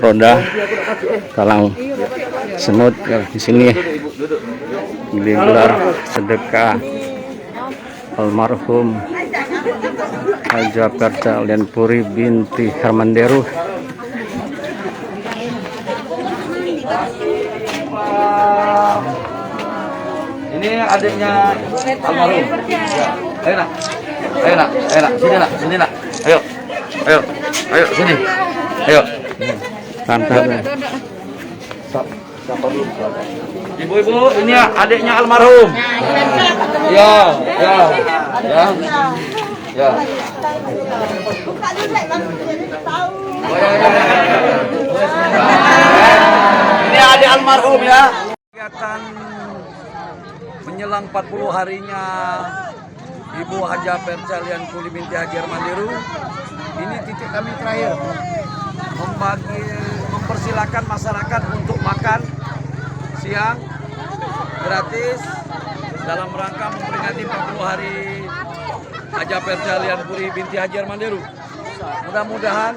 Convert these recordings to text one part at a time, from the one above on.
Roda Talang Semut di sini digelar sedekah almarhum Haja Perca Lianpuri binti Hermanderu. Ini adiknya almarhum. Ayo nak, ayo nak, ayo nak, sini nak, sini nak. Ayo, ayo, ayo sini, ayo. Ibu-ibu, ini adiknya almarhum. Ya, ya, ya, ya. Ini adik almarhum ya. Kegiatan menjelang 40 harinya Ibu Haja Perca Lianpuri binti Haji Hermanderu. Ini titik kami terakhir mempersilakan masyarakat untuk makan siang gratis dalam rangka memperingati 40 hari Haja Perca Lianpuri binti Haji Hermanderu. Mudah-mudahan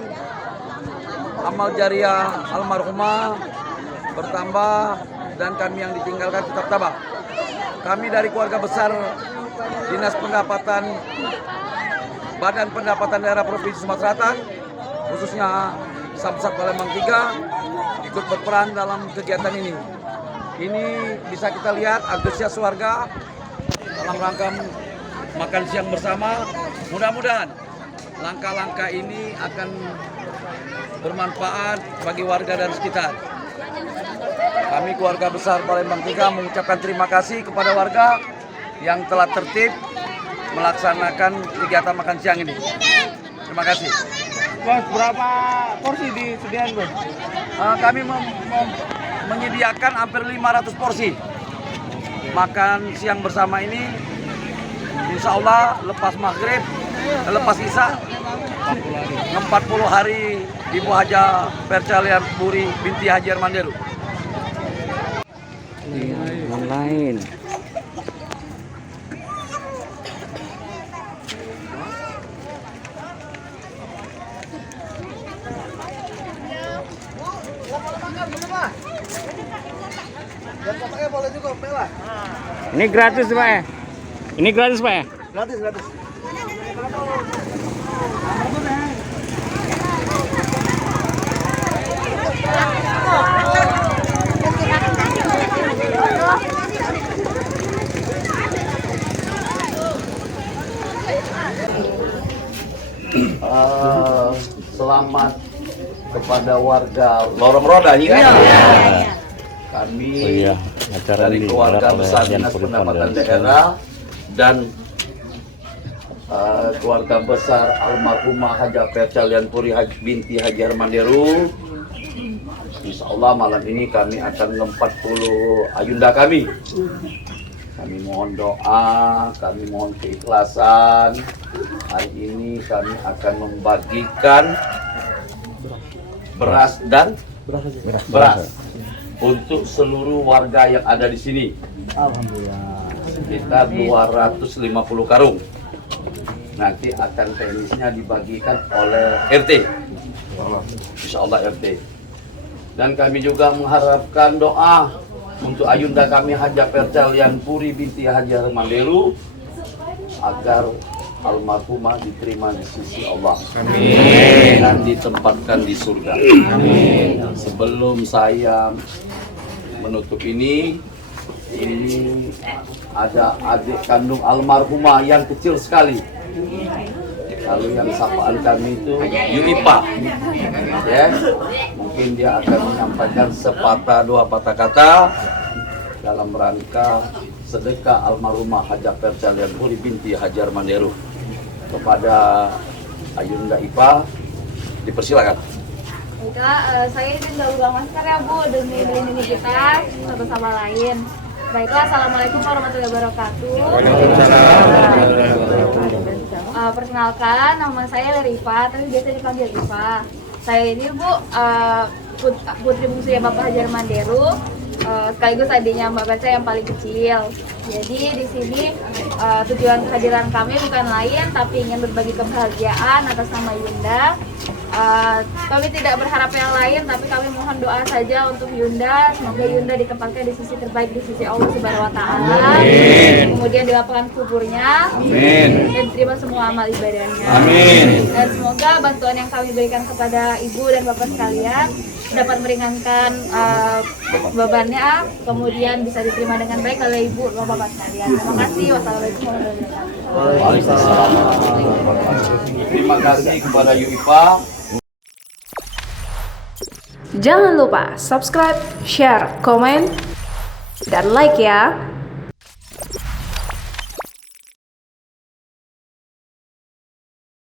amal jariah almarhumah bertambah dan kami yang ditinggalkan tetap tabah. Kami dari keluarga besar Dinas Pendapatan Badan Pendapatan Daerah Provinsi Sumatera Selatan, khususnya Samsat Palembang 3, ikut berperan dalam kegiatan ini. Ini bisa kita lihat antusias warga dalam rangka makan siang bersama. Mudah-mudahan langkah-langkah ini akan bermanfaat bagi warga dan sekitar. Kami keluarga besar Palembang 3 mengucapkan terima kasih kepada warga yang telah tertib melaksanakan kegiatan makan siang ini. Terima kasih. Bos, berapa porsi disediakan, Bos? Kami menyediakan hampir 500 porsi makan siang bersama ini. Insya Allah lepas maghrib, lepas isya, 40 hari Ibu Haja Perca Lianpuri binti Haji Hermanderu. Online. Ini gratis Pak ya? Ini gratis Pak ya? Gratis, gratis. Selamat kepada warga Lorong Roda ini kan? Kami dari keluarga besar Dinas Pendapatan Daerah dan keluarga besar almarhumah Haja Perca Lianpuri binti Haji Hermanderu. Insya Allah malam ini kami akan nge-40 ayunda kami. Kami mohon doa, kami mohon keikhlasan. Hari ini kami akan membagikan beras dan beras untuk seluruh warga yang ada di sini. Alhamdulillah. Sekitar 250 karung. Nanti akan teknisnya dibagikan oleh RT. Insya Allah RT. Dan kami juga mengharapkan doa untuk ayunda kami Haja Perca Lianpuri binti Haji Hermanderu agar almarhumah diterima di sisi Allah. Amin. Dan ditempatkan di surga. Amin. Sebelum saya menutup ini ada adik kandung almarhumah yang kecil sekali. Kalau yang sapaan kami itu Yuipa, ya, mungkin dia akan menyampaikan sepatah dua patah kata dalam rangka sedekah almarhumah Haja Perca Lianpuri binti Haji Hermanderu. Kepada Ayunda Ipa, dipersilakan. Baiklah, saya izin gak lupa masker ya Bu, demi melindungi kita satu sama lain. Baiklah, Assalamualaikum warahmatullahi wabarakatuh. Perkenalkan, nama saya Lerifa, tapi biasa dipanggil Ipa. Saya ini Bu, putri bungsunya Bapak Haji Hermanderu. sekaligus adiknya Mbak Baca yang paling kecil. Jadi di sini tujuan kehadiran kami bukan lain tapi ingin berbagi kebahagiaan atas nama Yunda. Kami tidak berharap yang lain, tapi kami mohon doa saja untuk Yunda. Semoga Yunda ditempatkan di sisi terbaik di sisi Allah Subhanahu Wa Taala. Kemudian dilapangkan kuburnya. Amin. Dan terima semua amal ibadahnya. Amin. Dan semoga bantuan yang kami berikan kepada ibu dan bapak sekalian dapat meringankan bebannya, kemudian bisa diterima dengan baik oleh ibu dan bapak sekalian. Terima kasih. Wassalamualaikum warahmatullahi wabarakatuh. Terima kasih kepada UIPA. Jangan lupa subscribe, share, komen, dan like ya.